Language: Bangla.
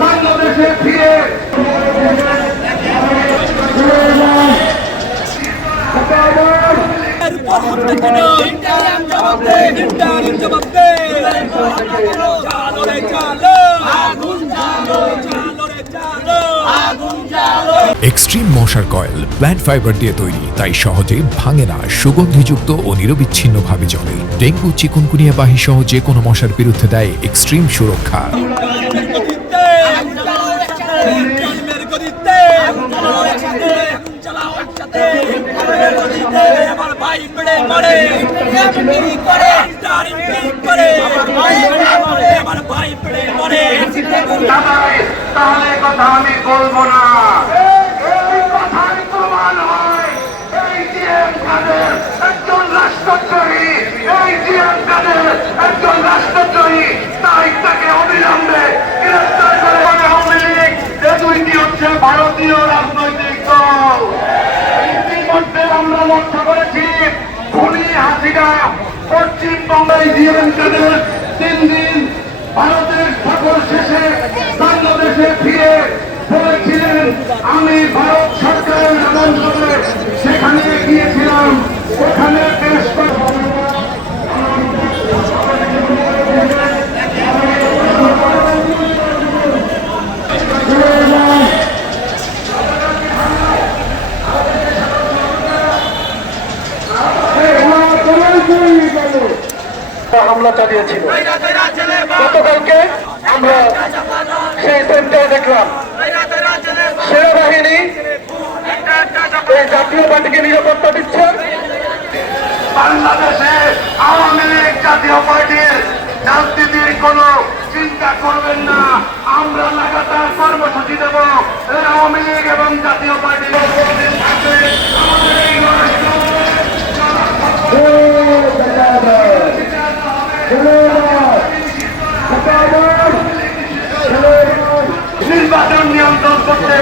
বাংলাদেশে ফিরে এক্সট্রিম মশার কয়েল প্ল্যান্ট ফাইবার দিয়ে তৈরি, তাই সহজে ভাঙে না, সুগন্ধিযুক্ত ও নিরবিচ্ছিন্নভাবে জ্বলে। ডেঙ্গু, চিকুনগুনিয়া বাহি সহ যে কোনো মশার বিরুদ্ধে দেয় এক্সট্রিম সুরক্ষা। তাহলে কথা আমি বলবো না। এই কথাই প্রমাণ হয় এই জিএম কাদের একজন রাষ্ট্রদ্রোহী, এই জিএম কাদের একজন রাষ্ট্রদ্রোহী, তাই তাকে অবিলম্বে গ্রেফতার করে। আওয়ামী লীগ এ দুইটি হচ্ছে ভারতীয় রাজনৈতিক দল। ইতিমধ্যে আমরা লক্ষ্য করেছি খুনি হাসিনা পশ্চিমবঙ্গের জিএম কাদের 3 দিন ভারতের সফর শেষে বাংলাদেশে ফিরে বলেছিলেন আমি ভারত সরকারের আমন্ত্রণে সেখানে গিয়েছিলাম, ওখানে দেশ হামলা চালিয়েছিল। গতকালকে আমরা সেই সেন্টারে দেখলাম সেনাবাহিনী এই জাতীয় পার্টিকে নিরাপত্তা দিচ্ছে। বাংলাদেশে আওয়ামী লীগ জাতীয় পার্টির রাজনীতির কোন চিন্তা করবেন না, আমরা লাগাতার কর্মসূচি দেব। আওয়ামী লীগ এবং জাতীয় পার্টি নির্বাচন নিয়ন্ত্রণ করতে